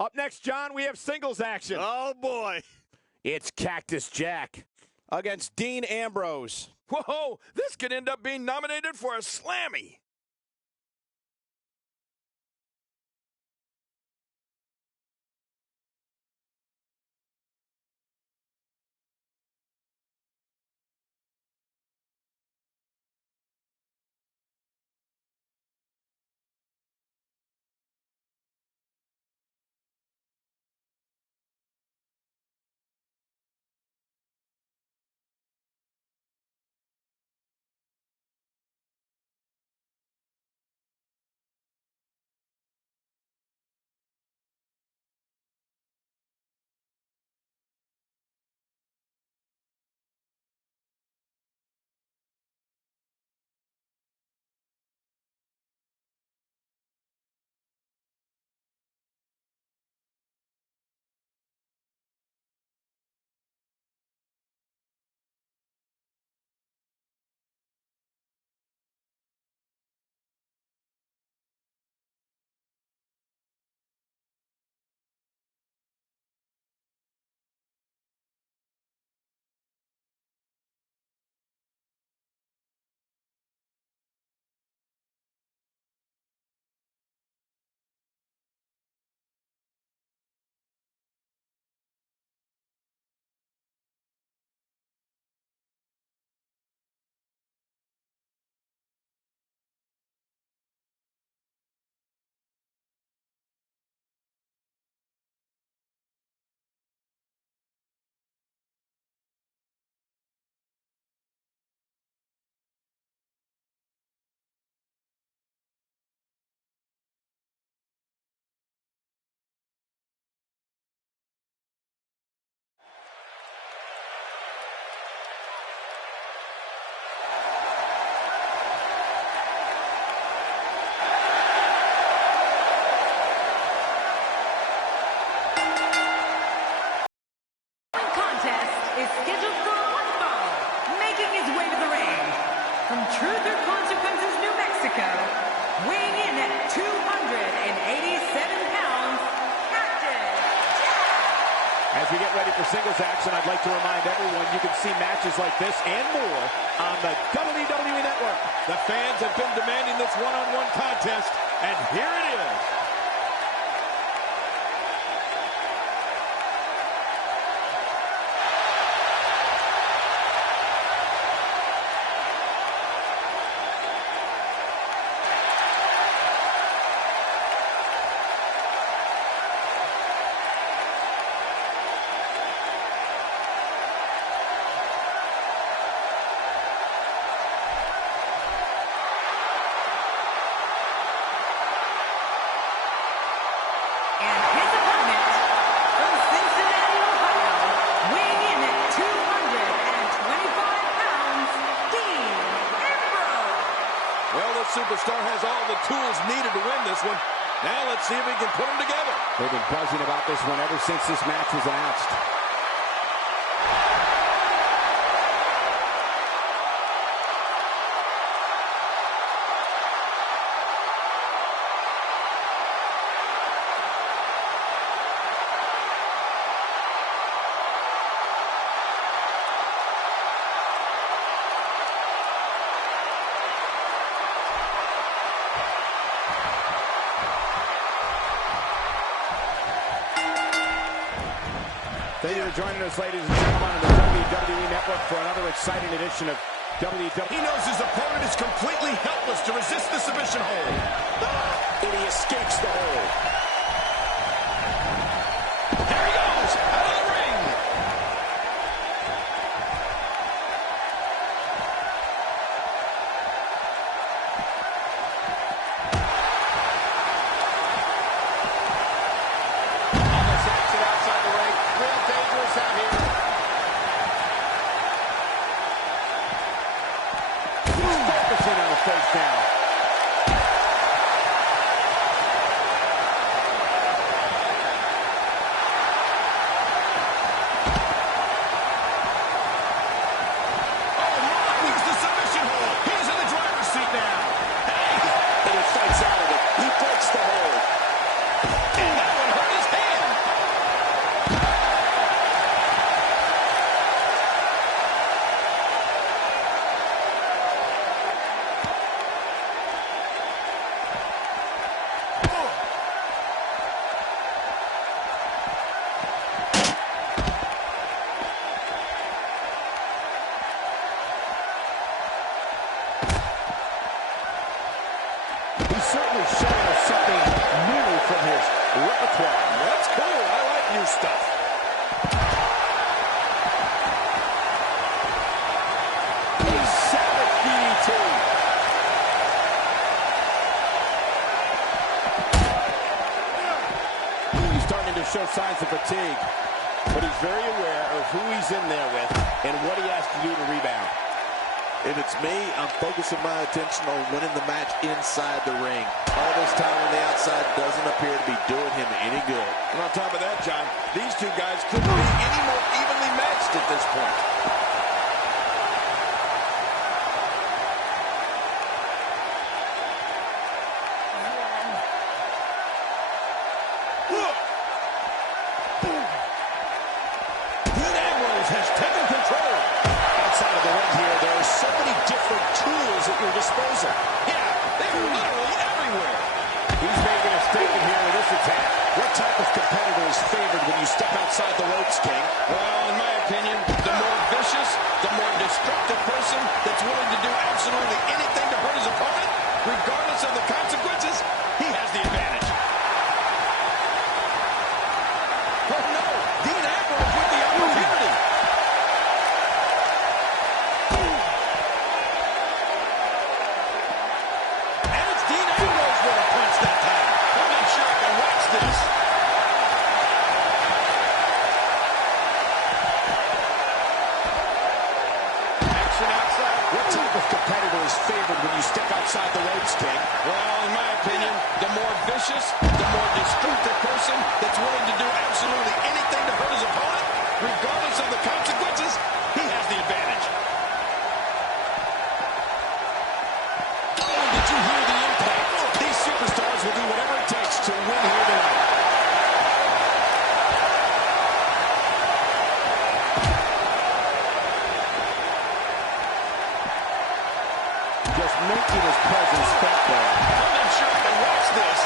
Up next, John, we have singles action. Oh, boy. It's Cactus Jack against Dean Ambrose. Whoa, this could end up being nominated for a Slammy. From Truth or Consequences, New Mexico, weighing in at 287 pounds, Cactus Jack. As we get ready for singles action, I'd like to remind everyone you can see matches like this and more on the WWE Network. The fans have been demanding this one-on-one contest, and here it is. Superstar has all the tools needed to win this one. Now let's see if he can put them together. They've been buzzing about this one ever since this match was announced. Thank you for joining us, ladies and gentlemen, on the WWE Network for another exciting edition of WWE. He knows his opponent is completely helpless to resist the submission hold. And he escapes the hold. There he goes, out of the ring. Almost exit outside the ring. Real dangerous out here. He's focusing on the face down. certainly showing us something new from his repertoire. That's cool. I like new stuff. A savage DDT. He's starting to show signs of fatigue, but he's very aware of who he's in there with and what he has to do to rebound. If it's me, I'm focusing my attention on winning the match inside the ring. All this time on the outside doesn't appear to be doing him any good. And on top of that, John, these two guys couldn't be any more evenly matched at this point. Dean Ambrose has taken control. Outside of the ring here, there are so many different tools at your disposal. Yeah, they're literally everywhere. He's making a statement here with this attack. What type of competitor is favored when you step outside the ropes, King? Well, in my opinion, the more vicious, the more destructive person that's willing to do absolutely anything to hurt his opponent, regardless of the consequences, he has the advantage. Oh no, Dean Ambrose with the opportunity. And it's Dean Ambrose with a punch that time. I'm not sure I can watch this. Action outside. What type of competitor is favored when you step outside the ropes, King? Well, in my opinion, the more vicious, the more destructive person that's willing to do absolutely anything to hurt his opponent, regardless of the consequences, he has the advantage. Oh, did you hear the impact? These superstars will do whatever it takes to win here tonight. Just making his presence felt there. I'm not sure I can watch this.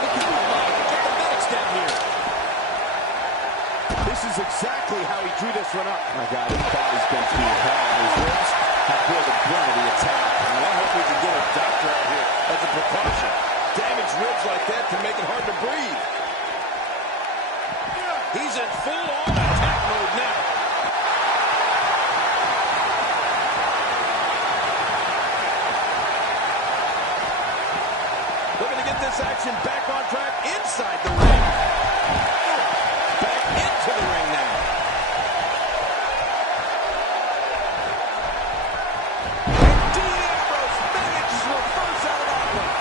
Look at the leg. Get the medics down here. This is exactly how he drew this one up. My God, his body's been through hell. His ribs have bore the brunt of the attack. Well, I hope we can get a doctor out here as a precaution. Damaged ribs like that can make it hard to breathe. He's in full-on attack mode now. Looking to get this action back on track inside the ring. Back into the ring now. And Dean Ambrose manages to reverse out of that one.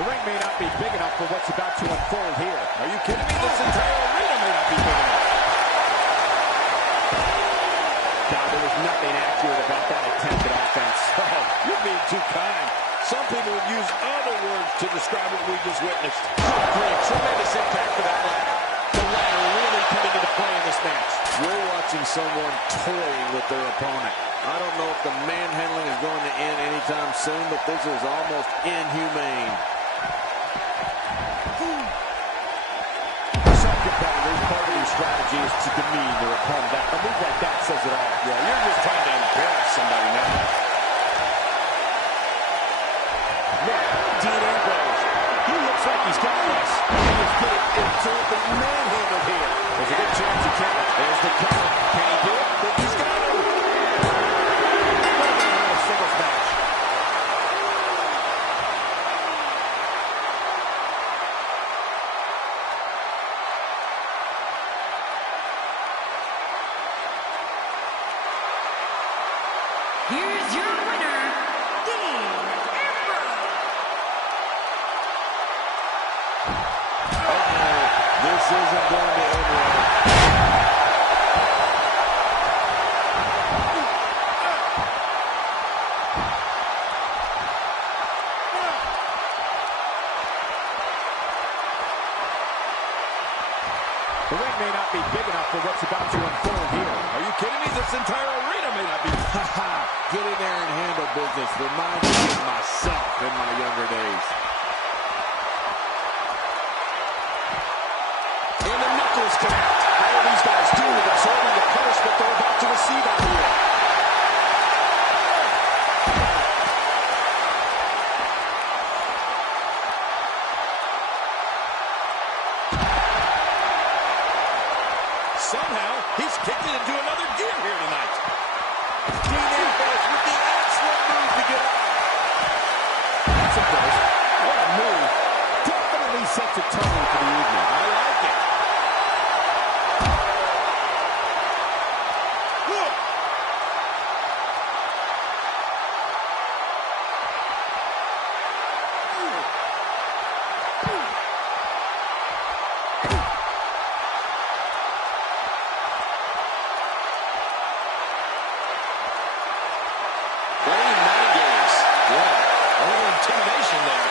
The ring may not be big enough for what's about to unfold here. Are you kidding me? This entire arena may not be big enough. God, there was nothing accurate about that attempt at offense. Oh, you're being too kind. Some people would use other words to describe what we just witnessed. Great, tremendous impact for that ladder. The ladder really coming into play in this match. We're watching someone toying with their opponent. I don't know if the manhandling is going to end anytime soon, but this is almost inhumane. Some competitors, part of their strategy is to demean their opponent. A move like that says it all. Yeah, you're just trying to embarrass somebody now. Look, Dean Ambrose. He looks like he's got this. He is getting absolutely manhandled here. There's a good chance he can. There's the cover. Can he do it? Think he's got it. A singles match. Here's your winner, Dean Ambrose. This isn't going to end well. The ring may not be big enough for what's about to unfold here. Are you kidding me? This entire arena may not be. Get in there and handle business. Remind me of myself in my younger days. And the knuckles connect. somehow he's kicked it into another gear here tonight. Dean Ambrose with the excellent move to get out. That's a burst. What a move. Definitely sets a tone for the evening. I like it. Playing mind games. Yeah, a little intimidation there.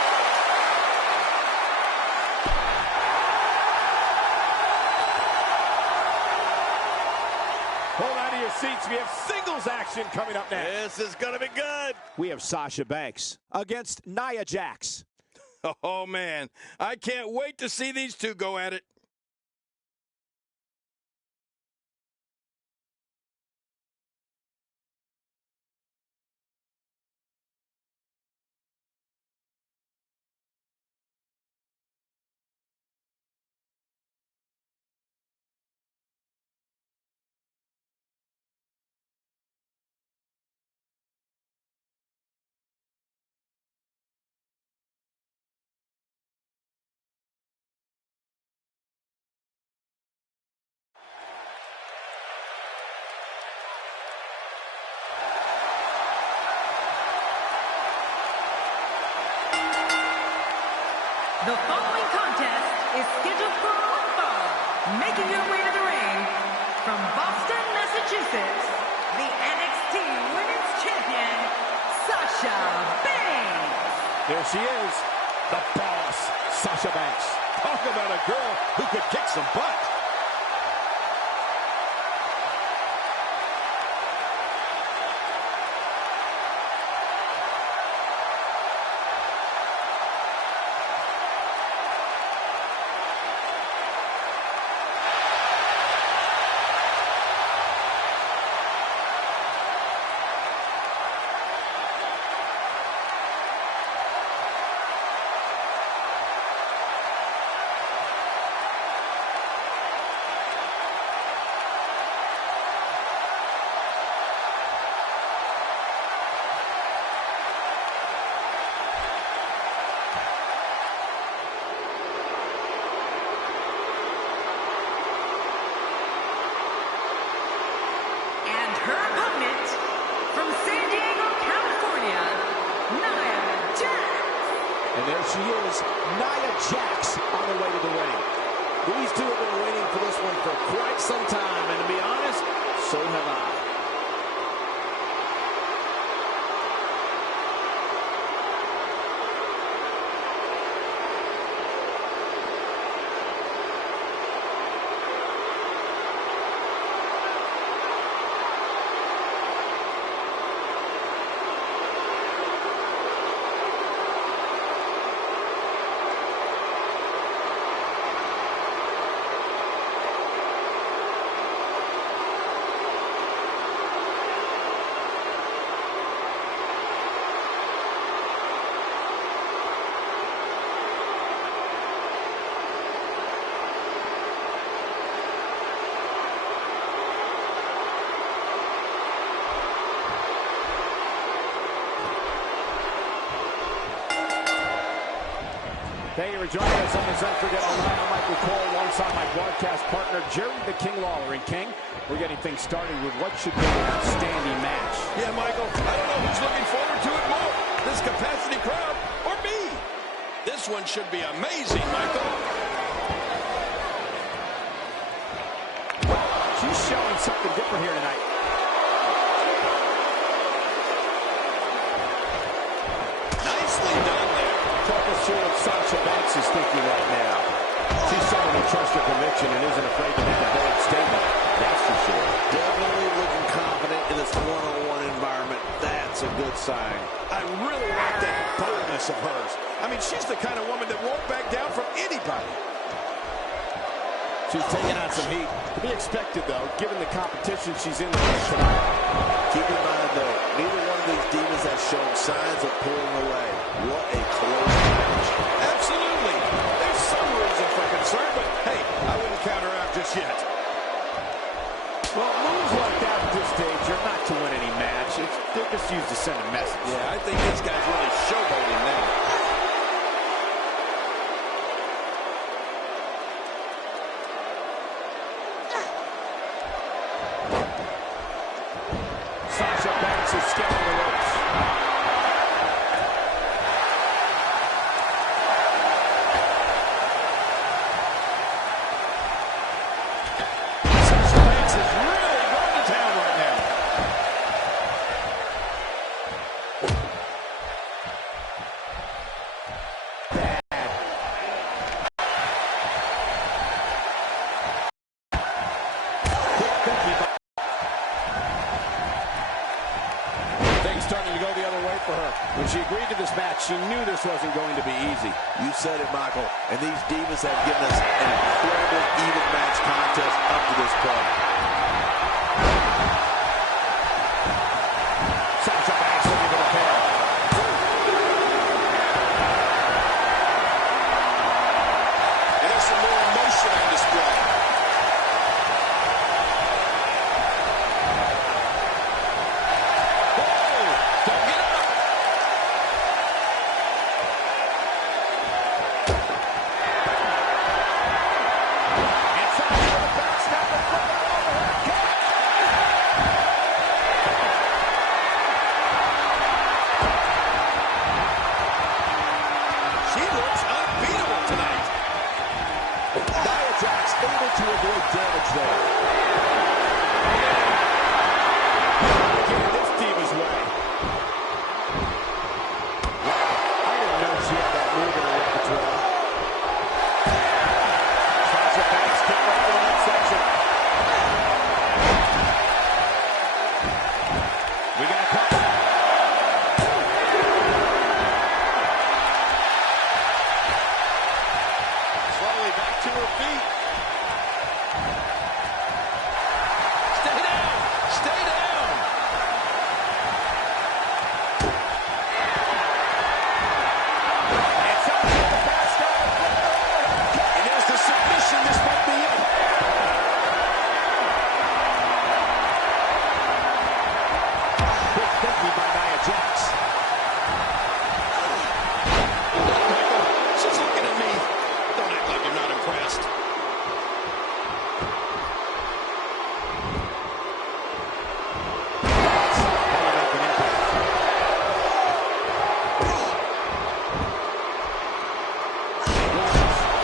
Hold on to your seats. We have singles action coming up next. This is going to be good. We have Sasha Banks against Nia Jax. Oh, man. I can't wait to see these two go at it. The following contest is scheduled for one fall. Making your way to the ring from Boston, Massachusetts, the NXT Women's Champion, Sasha Banks. There she is, the boss, Sasha Banks. Talk about a girl who could kick some butt. And her opponent from San Diego, California, Nia Jax. And there she is, Nia Jax on the way to the ring. These two have been waiting for this one for quite some time, and to be honest, so have I. Thank you for joining us on this unforgettable night. I'm Michael Cole alongside my broadcast partner, Jerry the King Lawler. And King, we're getting things started with what should be an outstanding match. Yeah, Michael, I don't know who's looking forward to it more, this capacity crowd or me. This one should be amazing, Michael. She's showing something different here tonight. Nicely done there. Talk us through what Sasha Banks is thinking right now. She's someone who trusts her conviction and isn't afraid to make a bold statement. That's for sure. Definitely looking confident in this one-on-one environment. That's a good sign. I really like that boldness of hers. I mean, she's the kind of woman that won't back down from anybody. She's taking on some heat. To be expected, though, given the competition she's in with tonight. Keep in mind, though, neither one of these divas has shown signs of pulling away. What a close match. Absolutely. There's some reason for concern, but hey, I wouldn't count her out just yet. Well, moves like that at this stage are not to win any match. They're just used to send a message. Yeah, I think this guy's really showboating now. Sasha Banks is scaling the ropes. Sasha Banks is really going to town right now. Things starting to go the other way for her. When she agreed to this match, she knew this wasn't going to be easy. You said it, Michael. And these divas have given us an incredible even match contest up to this point. Sasha Banks looking for the pin. And there's some more emotion on display. Don't get up. And Sasha with a backstab and flip it over her kick. She looks unbeatable tonight. Nia Jax able to avoid damage there. Getting this diva's way. Wow, I didn't know she had that move in her repertoire. Sasha Banks kicked right to the midsection. We got a couple. Slowly back to her feet. Stay down! Stay down! And Sasha with the backstab and flip it over her kick. And there's the submission. This might be it. Quick thinking by Nia Jax. Michael, she's looking at me. Don't act like you're not impressed. How you make an impact.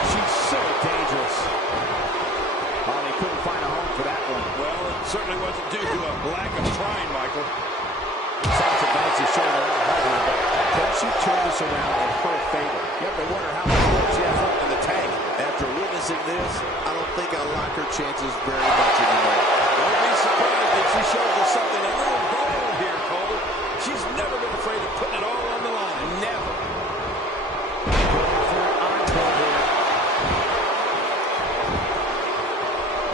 She's so dangerous. Oh, they couldn't find a home for that one. Well, it certainly wasn't due to a lack of trying, Michael. Sasha Banks is showing a lot of heart here, but can she turn this around in her favor? You have to wonder how much more she has left in the tank. After witnessing this, I don't think I like her chances very much anymore. Don't be surprised if she shows us something a little bold here, Cole. She's never been afraid of putting it all on the line. Never. Going for an encore here.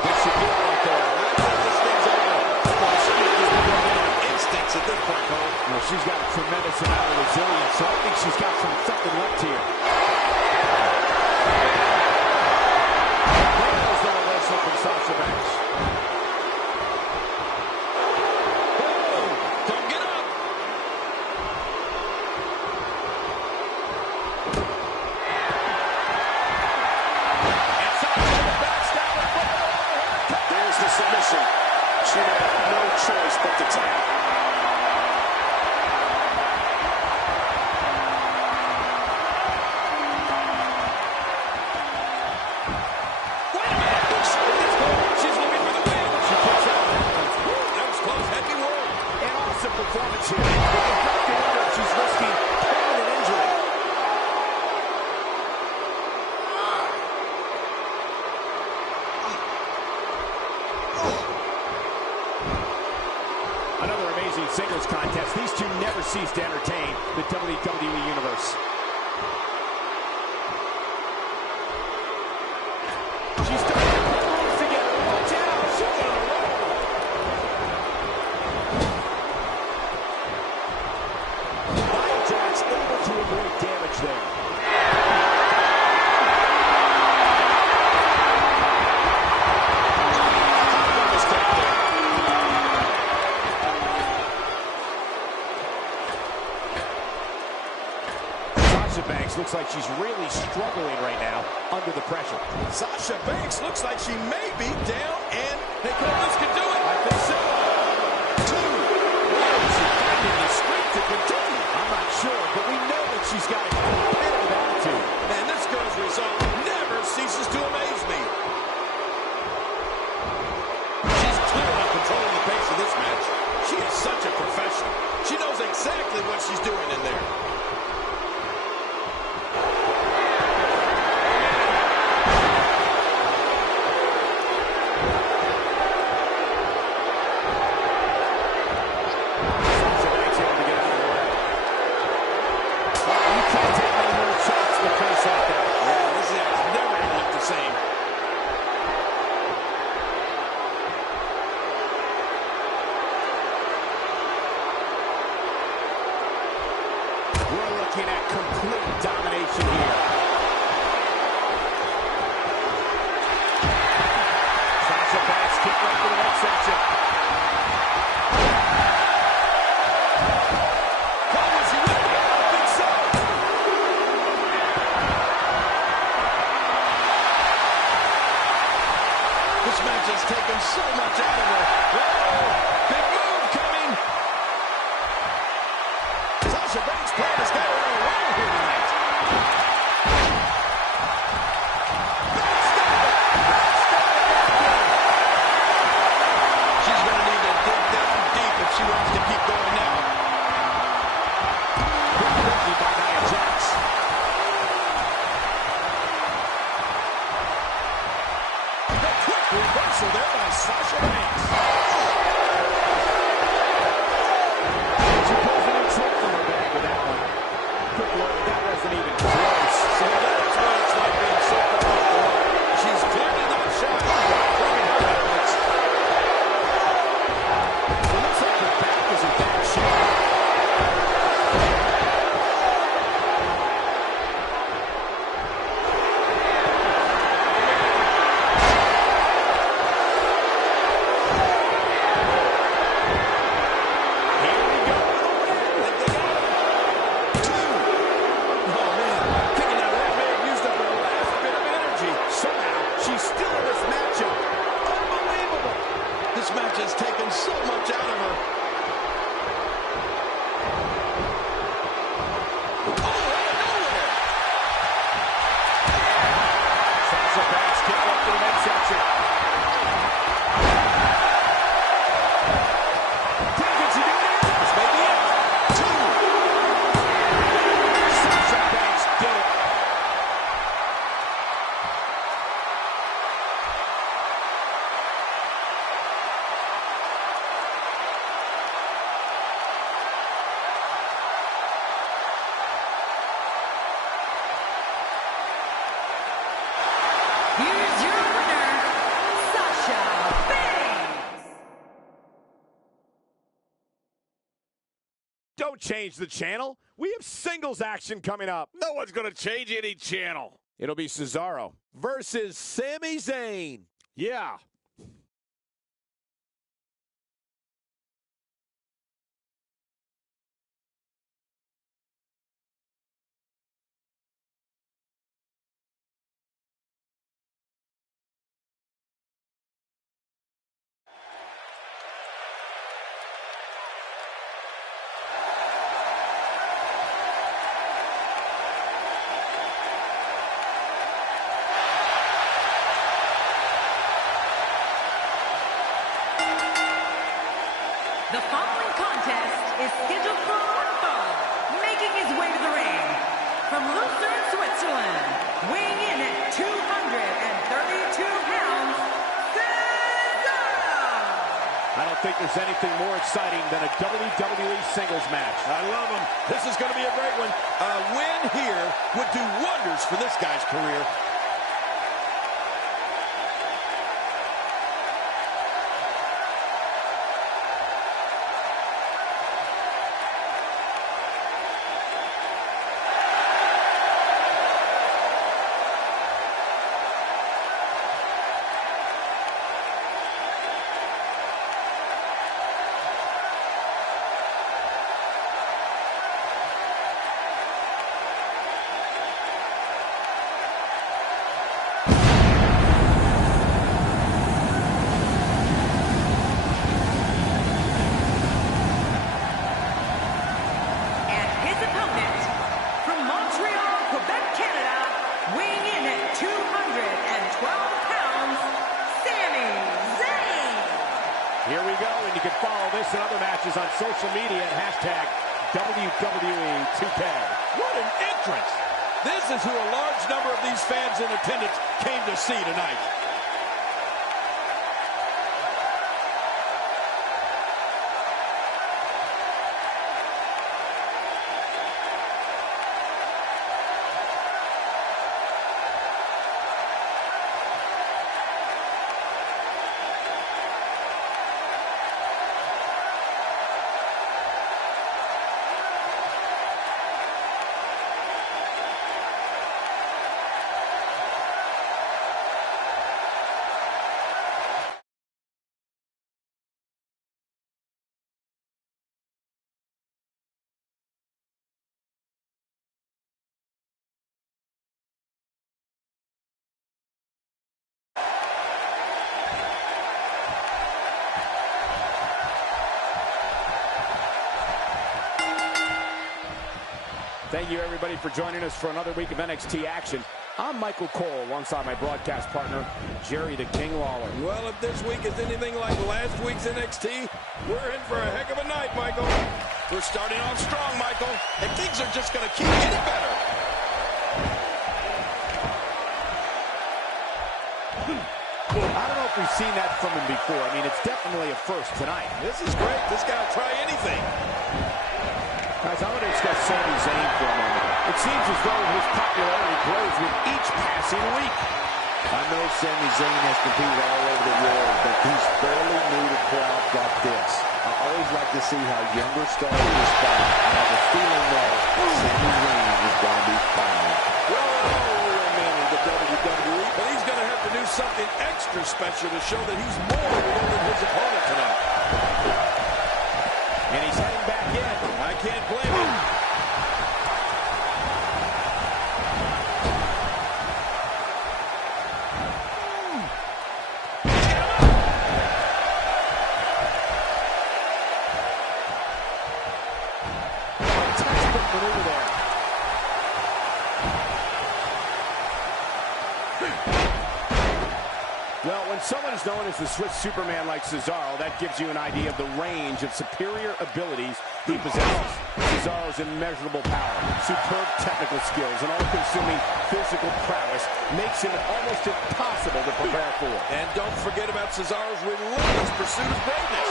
This should be it right there. I think this thing's over. Well, she may just be going on instincts at this point, Cole. Well, she's got a tremendous amount of resilience, so I think she's got something left here. There's the reversal from Sasha Banks. Don't get up. And Sasha with the backstab and flip it over her kick. There's the submission. She had no choice but to tap. Wait a minute. She's looking for the win. She kicks out of that one. That was close. Happy world. An awesome performance here. But you have to wonder if she's risking permanent injury. Another amazing singles contest. These two never cease to entertain the WWE Universe. She's starting to put moves together. Watch out. She's on a roll. Nia Jax able to avoid damage there. No mistake there. looks like she's really struggling right now under the pressure. Sasha Banks looks like she may be down, and hey, Cole, this could do it. I think so. 2. Wow, is she finding the strength to continue? I'm not sure, but we know that she's got a bit of attitude. Man, this girl's resolve never ceases to amaze me. She's clearly controlling the pace of this match. She is such a professional. She knows exactly what she's doing in there. We're looking at complete domination here. Sasha Banks kick right to the midsection. Oh, is he winning? I don't think so. This match has taken so much out of her. Whoa, big move coming. Sasha Banks' plan has got her on a roll here tonight. She's going to need to dig down deep if she wants to keep going now. Quickly by Nia Jax. A quick reversal there by Sasha Banks. She pulls a new trick from her bag with that one. Good lord, that wasn't even close. So that's what it's like being so far off the mark. She's clearly not shy about proving her dominance. It looks like her back is in bad shape. Here we go for the win. Think they got it? 2. Oh, man. Kicking out of that may have used up her last bit of energy. Somehow, she's still in this matchup. Unbelievable. This match has taken so much out of her. Oh, out of nowhere. Sasha Banks kick right to the midsection. Can she do it? This may be it. 2. Sasha Banks did it. Here's your winner, Sasha Banks. Don't change the channel. We have singles action coming up. No one's going to change any channel. It'll be Cesaro versus Sami Zayn. Yeah. The following contest is scheduled for one fall, making his way to the ring from Lucerne, Switzerland, weighing in at 232 pounds, Cesaro! I don't think there's anything more exciting than a WWE singles match. I love him. This is going to be a great one. A win here would do wonders for this guy's career. Here we go, and you can follow this and other matches on social media at hashtag WWE 2K. What an entrance! This is who a large number of these fans in attendance came to see tonight. Thank you, everybody, for joining us for another week of NXT action. I'm Michael Cole, alongside my broadcast partner, Jerry the King Lawler. Well, if this week is anything like last week's NXT, we're in for a heck of a night, Michael. We're starting off strong, Michael, and things are just going to keep getting better. I don't know if we've seen that from him before. I mean, it's definitely a first tonight. This is great. This guy will try anything. Guys, I want to discuss Sami Zayn for a moment. It seems as though his popularity grows with each passing week. I know Sami Zayn has competed all over the world, but he's fairly new to crowds like this. I always like to see how younger stars respond. I have a feeling that Sami Zayn is going to be fine. Well, we're a man in the WWE, but he's going to have to do something extra special to show that he's more than his opponent tonight. And he's heading back in. I can't blame him. Fantastic maneuver there. Well, when someone is known as the Swiss Superman like Cesaro, that gives you an idea of the range of superior abilities he possesses. Cesaro's immeasurable power, superb technical skills, and all-consuming physical prowess makes him almost impossible to prepare for. And don't forget about Cesaro's relentless pursuit of greatness.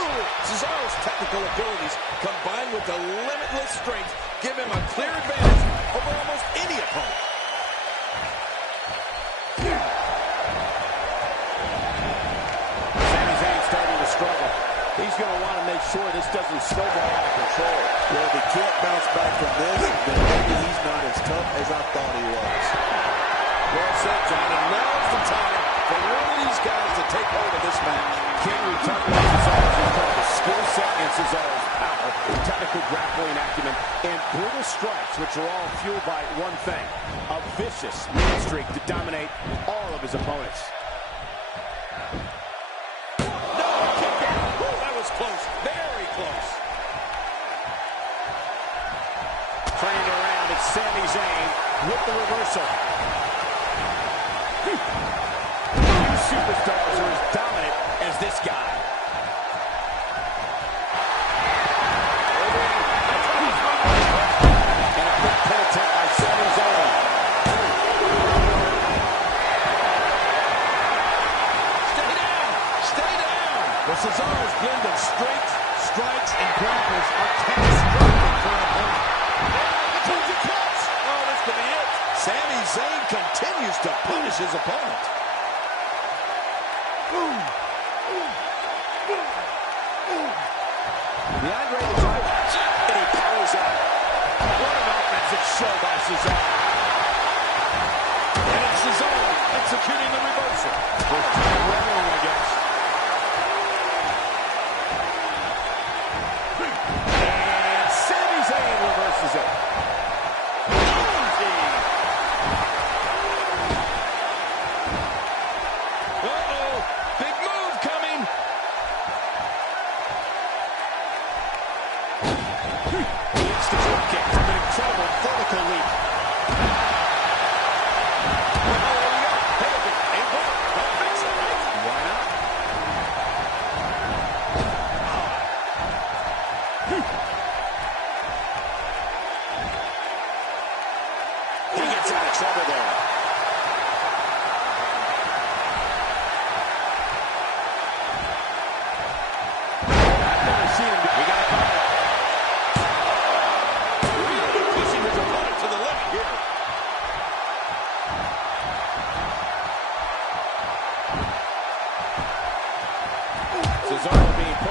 Cesaro's technical abilities, combined with the limitless strength, give him a clear advantage over almost any opponent. Struggle. He's going to want to make sure this doesn't snowball out of control. Well, if he can't bounce back from this, then maybe he's not as tough as I thought he was. Well said, John, and now's the time for one of these guys to take hold of this match. King, we talked about Cesaro's incredible skill set and Cesaro's power, technical grappling acumen, and brutal strikes, which are all fueled by one thing, a vicious mean streak to dominate all of his opponents. Close, very close. Turning around, it's Sami Zayn with the reversal. Few superstars are as dominant as this guy. And a quick pin attempt by Sami Zayn. Stay down, stay down. The Cesaro's blend of strength, strikes, and grapples are catastrophic for an opponent. Oh, this could be it. Sami Zayn continues to punish his opponent. The Andre the Giant, and he powers out. What an offensive show by Cesaro. And it's Cesaro executing the reversal. First time wrong, I guess. And Sami Zayn reverses it. Uh-oh, big move coming. He hits the drop kick from an incredible vertical leap. Why not?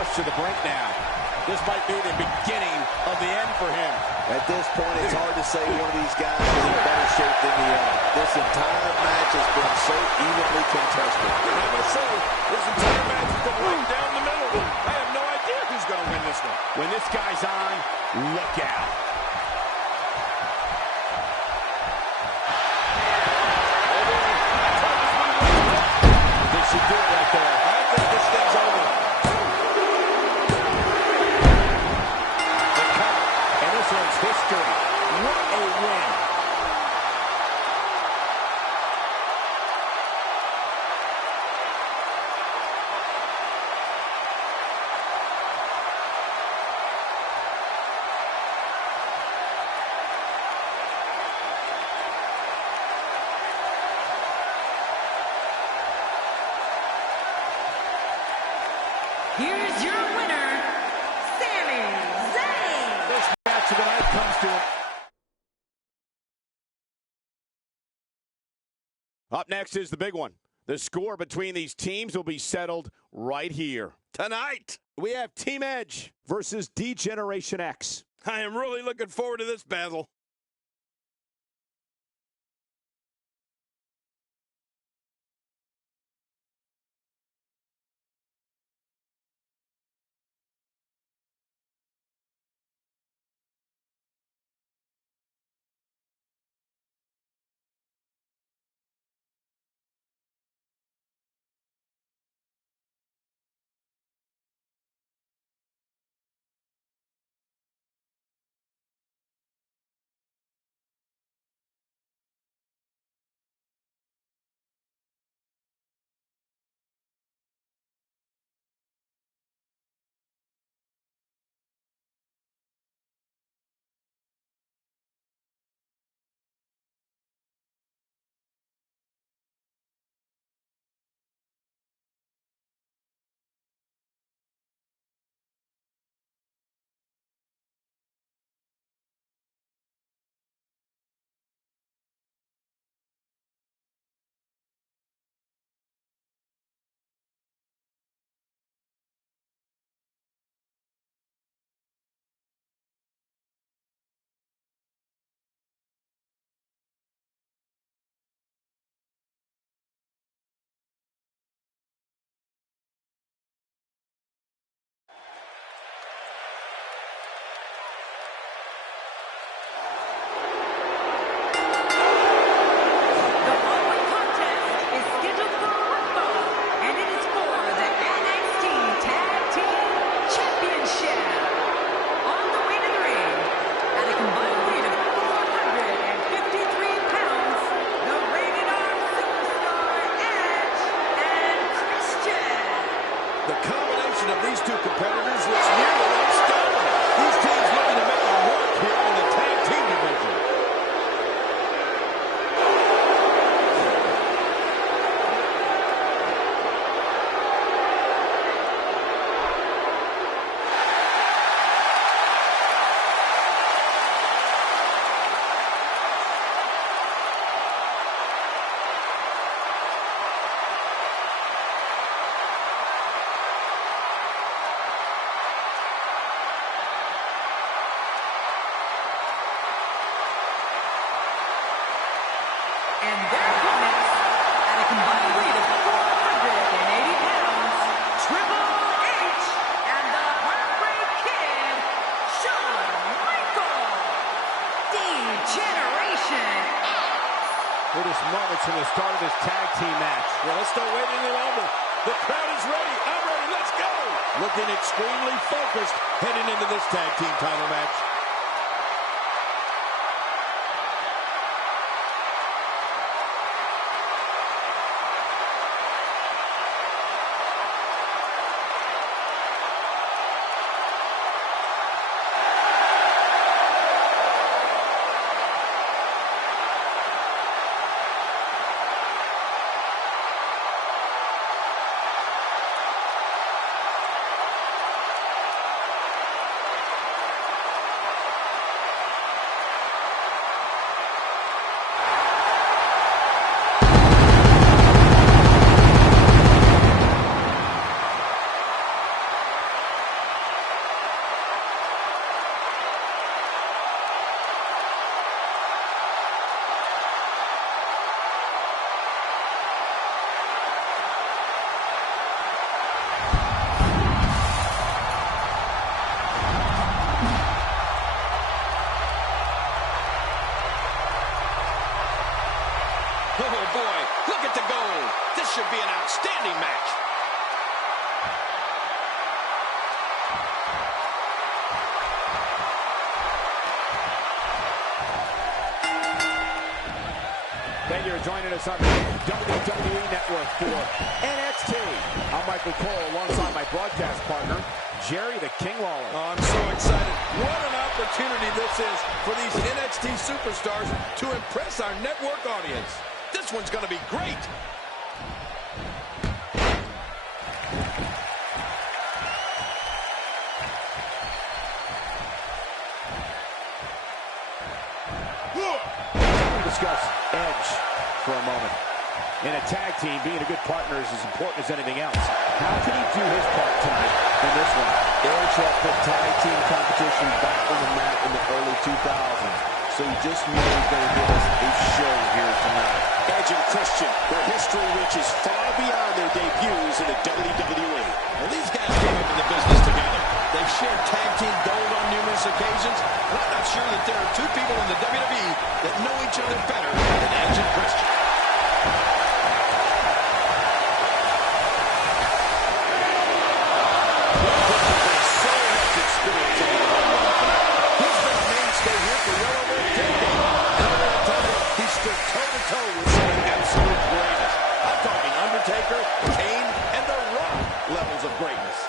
pushed to the brink now. This might be the beginning of the end for him. At this point, it's hard to say one of these guys is in better shape than the other. This entire match has been so evenly contested. I must say, this entire match has been right down the middle. I have no idea who's going to win this one. When this guy's on, look out. This should do it right there. I think this thing's over. The count, and this one's history. What a win. Here's your winner, Sami Zayn. This match of the night comes to him. Up next is the big one. The score between these teams will be settled right here. Tonight, We have Team Edge versus D-Generation X. I am really looking forward to this battle. The following contest is scheduled for one fall, and it is for the NXT Tag Team Championship. On the way to the ring, at a combined weight of 453 pounds, the Rated R Superstar Edge and Christian. The combination of these two competitors looks nearly unstoppable. These teams looking to make a mark here in the tag team division. And their opponents, at a combined weight of 480 pounds, Triple H and the Heartbreak Kid, Shawn Michaels. D-Generation X. We're just moments from the start of this tag team match. Well, let's not wait any longer. The crowd is ready. I'm ready. Let's go. Looking extremely focused heading into this tag team title match. and you're joining us on the WWE Network for NXT. I'm Michael Cole alongside my broadcast partner, Jerry the King Lawler. Oh, I'm so excited. What an opportunity this is for these NXT superstars to impress our network audience. This one's going to be great. Discuss Edge for a moment. In a tag team, being a good partner is as important as anything else. How can he do his part tonight in this one? Edge had put tag team competition back on the map in the early 2000s, so you just know he's going to give us a show here tonight. Edge and Christian, their history reaches far beyond their debuts in the WWE. Well, these guys came up in the business together. They've shared tag team gold on numerous occasions. And I'm not sure that there are two people in the WWE that know each other better than Edge and Christian. He's been a mainstay here for well over a decade. And over that time, he stood toe-to-toe with some absolute greatness. I'm talking Undertaker, Kane, and The Rock levels of greatness.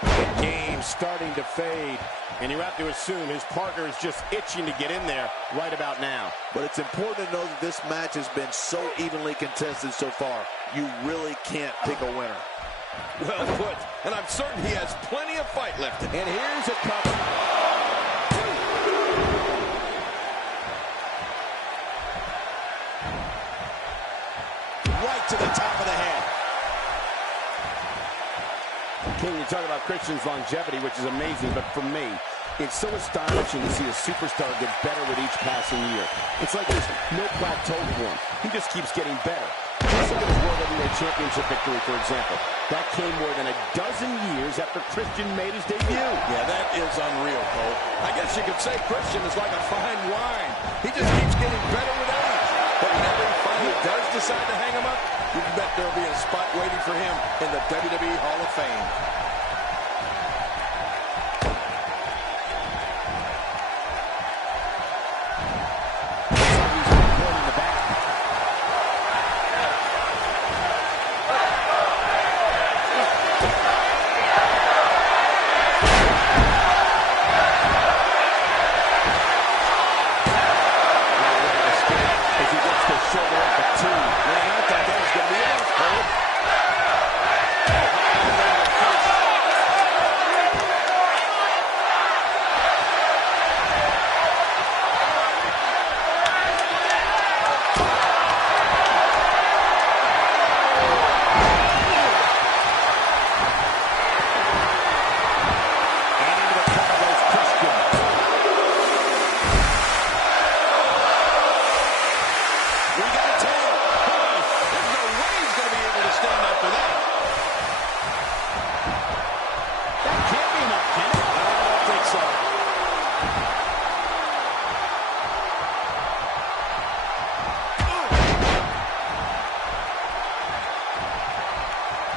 The game starting to fade, and you have to assume his partner is just itching to get in there right about now. But it's important to know that this match has been so evenly contested so far. You really can't pick a winner. Well put, and I'm certain he has plenty of fight left. And here's a cover. Right to the top of the head. King, you talk about Christian's longevity, which is amazing, but for me, it's so astonishing to see a superstar get better with each passing year. It's like there's no plateau for him. He just keeps getting better. Just look at his World Heavyweight Championship victory, for example. That came more than a dozen years after Christian made his debut. Yeah, that is unreal, Cole. I guess you could say Christian is like a fine wine. He just keeps getting better with age. But whenever he finally does decide to hang him up, you can bet there'll be a spot waiting for him in the WWE Hall of Fame.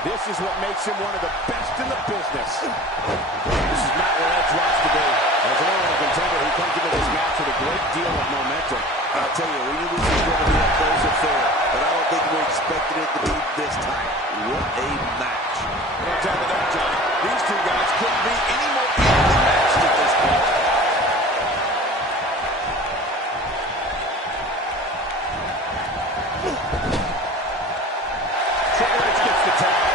This is what makes him one of the best in the business. This is not where Edge wants to be. As an overall contender, he comes into this match with a great deal of momentum. I'll tell you, we knew this was going to be a close affair, but I don't think we expected it to be this tight. What a match. On top of that, John, these two guys couldn't be any more evenly matched at this point. Triple H gets the tap.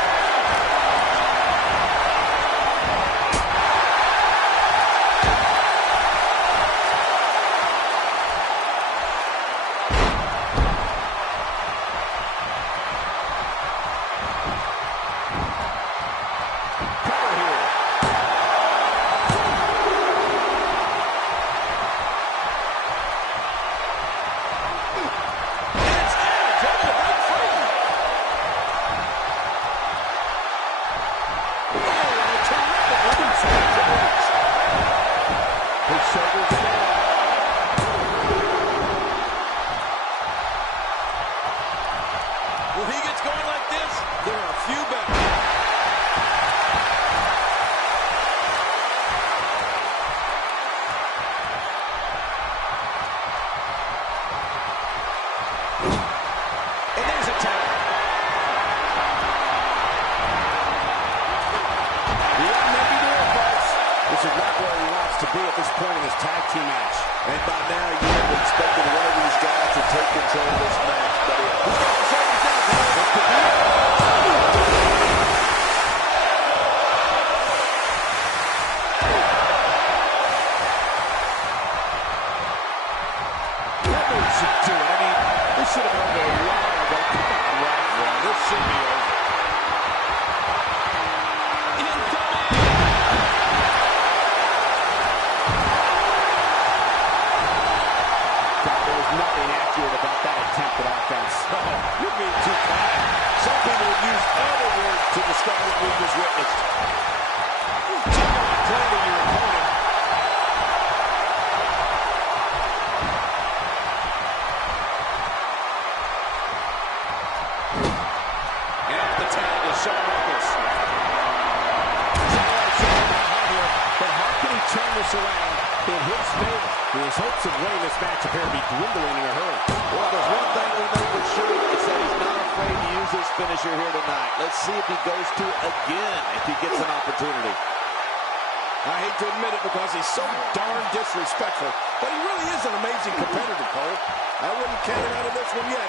When he gets going like this, there are a few better. point in this tag team match. And by now, you have expected one of these guys to take control of this match. But he's got the shoulders down. This could be it. Should do it. I mean, this should have been over a while ago. Come on, Ralph. Yeah, this should be over. God, there was nothing accurate about that attempt at offense. Oh, you're being too kind. Some people would use other words to describe what we just witnessed. Playing your opponent. Turn this around in his favor. His hopes of winning this match appear to be dwindling in a hurry. Well, there's one thing we know for sure. It's that he's not afraid to use his finisher here tonight. Let's see if he goes to it again if he gets an opportunity. I hate to admit it because he's so darn disrespectful, but he really is an amazing competitor, Cole. I wouldn't count him out of this one yet.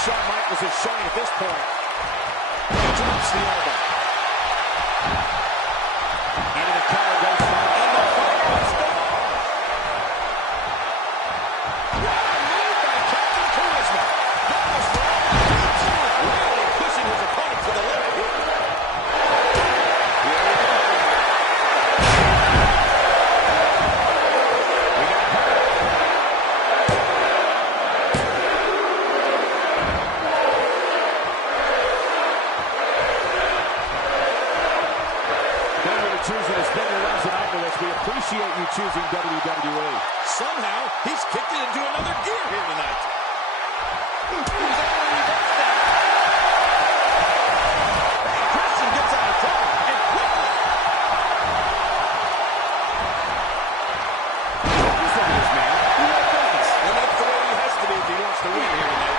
Shawn Michaels is showing at this point. He drops the elbow. Into the cover goes from in the fight was done. What a move by Captain Charisma. That was really pushing his opponent to the limit here. Here we go. We got hurt. Choosing to spend your lives tonight with us. We appreciate you choosing WWE. Somehow, he's kicked it into another gear here tonight. Christian gets out of trouble, and quickly. He's on this man. He won't focus. And that's the way he has to be if he wants to win here tonight.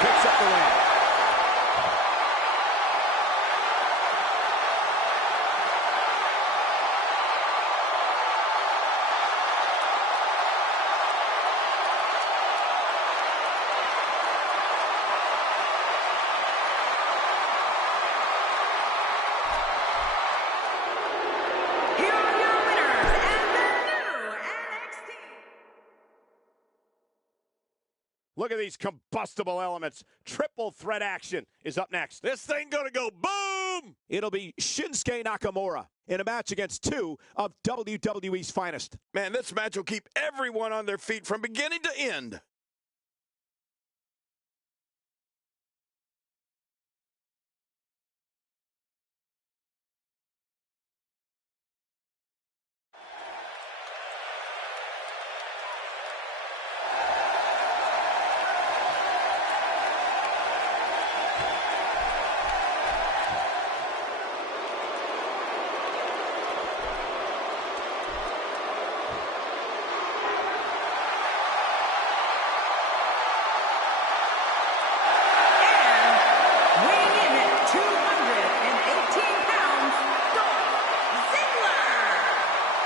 Picks up the win. Here are your winners and the new NXT. Look at these combustible elements. Triple threat action is up next. This thing gonna go boom! It'll be Shinsuke Nakamura in a match against two of WWE's finest. Man, this match will keep everyone on their feet from beginning to end.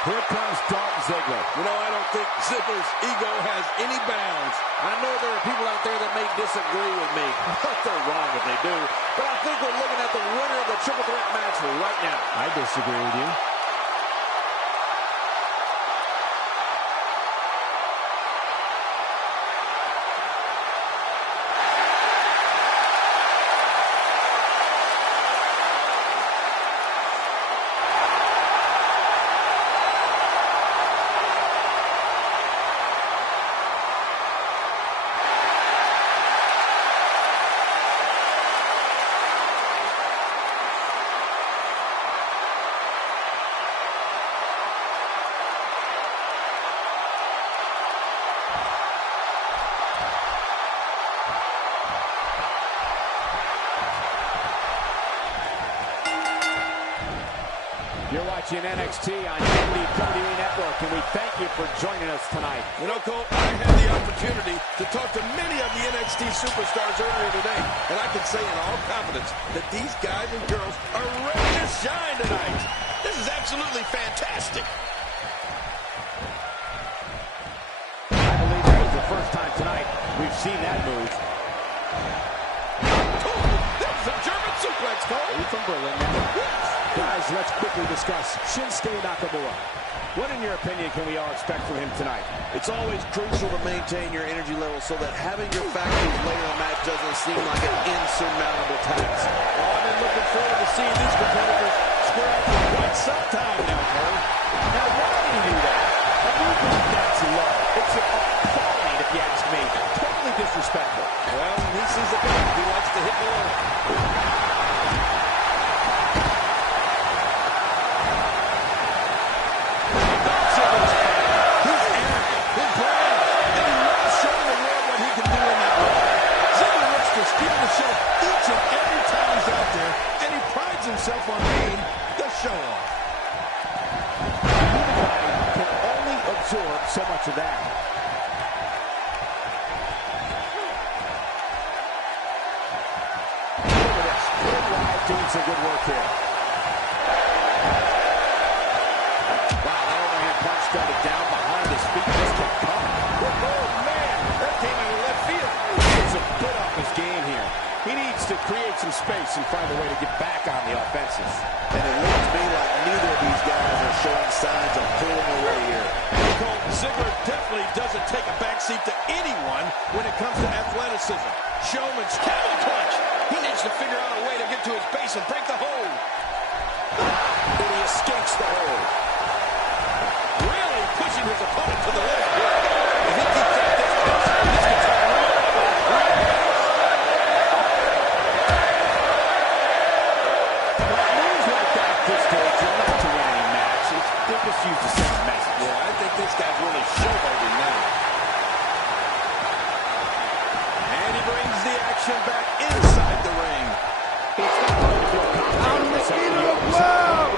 Here comes Dolph Ziggler. You know, I don't think Ziggler's ego has any bounds. I know there are people out there that may disagree with me, but they're wrong if they do. But I think we're looking at the winner of the triple threat match right now. I disagree with you. watching NXT on WWE Network, and we thank you for joining us tonight. You know, Cole, I had the opportunity to talk to many of the NXT superstars earlier today, and I can say in all confidence that these guys and girls are ready to shine tonight. This is absolutely fantastic. I believe that was the first time tonight we've seen that move. That's a German suplex, Cole. Are you from Berlin now? Yes. Guys, let's quickly discuss Shinsuke Nakamura. What, in your opinion, can we all expect from him tonight? It's always crucial to maintain your energy level so that having your faculties later in the match doesn't seem like an insurmountable task. Oh, I've been looking forward to seeing these competitors square up for quite some time now, Cole. Now, why do you do that? I mean, that's low. It's appalling, if you ask me. Totally disrespectful. Well, when he sees the ball, he likes to hit below. Himself on being the show-off. Anybody can only absorb so much of that. Look at this. Bray Wyatt doing some good work here. Wow, that overhand punch started down behind his feet. Just kept coming. Oh, man, that came out of left field. It's a bit off his game here. He needs to create some space and find a way to get back on the offensive. And it looks to me like neither of these guys are showing signs of pulling away here. Cole, Ziggler definitely doesn't take a backseat to anyone when it comes to athleticism. Showman's camel clutch. He needs to figure out a way to get to his base and break the hold. And he escapes the hold. Really pushing his opponent to the limit. If he keeps that distance, this could turn real ugly. They're just used to send a message. Yeah, I think this guy's really showboating now. And he brings the action back inside the ring. It's not hard to feel confident in himself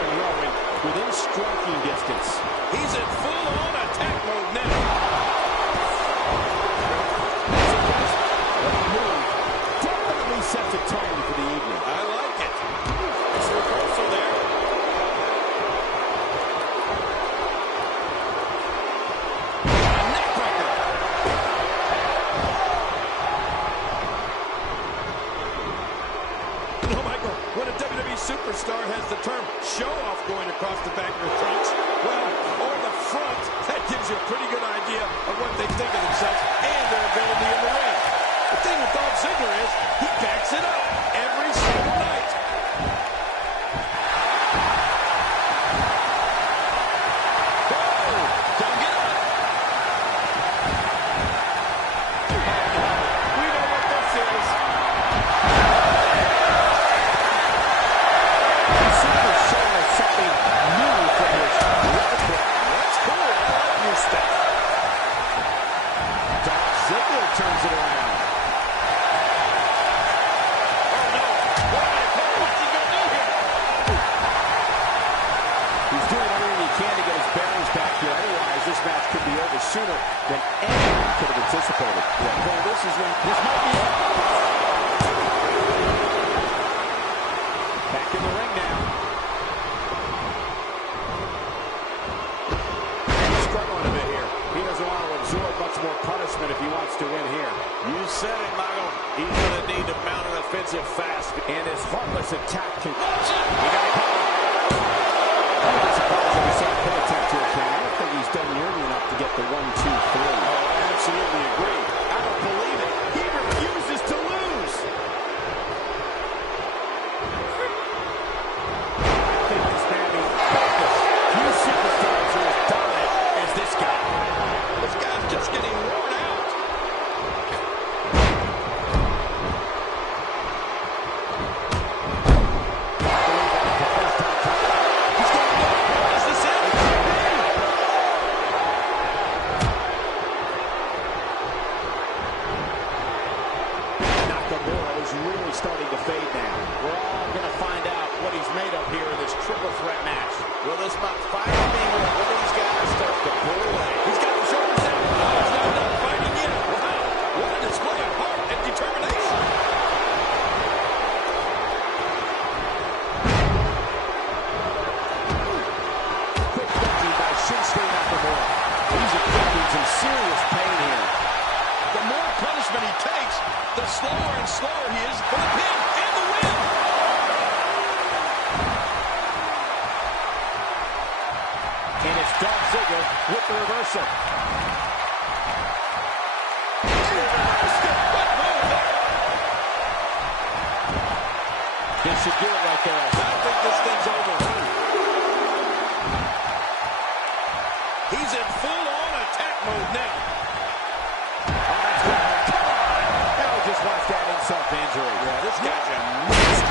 within striking distance. He's in full-on attack mode now. That move definitely sets a tone for the evening. I like it. It's a reversal there. Superstar has the term show-off going across the back of their trunks. Well, or the front. That gives you a pretty good idea of what they think of themselves and their ability in the ring. The thing with Dolph Ziggler is he backs it up every single night. Oh, don't get up. We know what this is. Turns it around. Oh, no. What's he going to do here? He's doing everything he can to get his bearings back here. Otherwise, this match could be over sooner than anyone could have anticipated. Yeah, well, this might be it. Back in the ring now. He's struggling a bit here. He doesn't want to absorb much more punishment if he wants to win here. You said it, Michael. He's going to need to mount an offensive fast. And his heartless attack can... He got it. I'm not surprised if he saw a pin attempt here, Ken. I don't think he's done nearly enough to get the 1, 2, 3. Oh, I absolutely agree. I don't believe it. He refuses to lose. I think this man is focused. Few superstars are as dominant as this guy. This guy's just getting worn out. He's going to go. Is this it? some serious pain here. The more punishment he takes, the slower and slower he is for the pin and the win. And it's Dolph Ziggler with the reversal. This should do it right there. I think this thing's over. He's in full-on attack mode now. Oh, that's good. Come on. Now he just wants that insult to injury. Yeah, this guy's a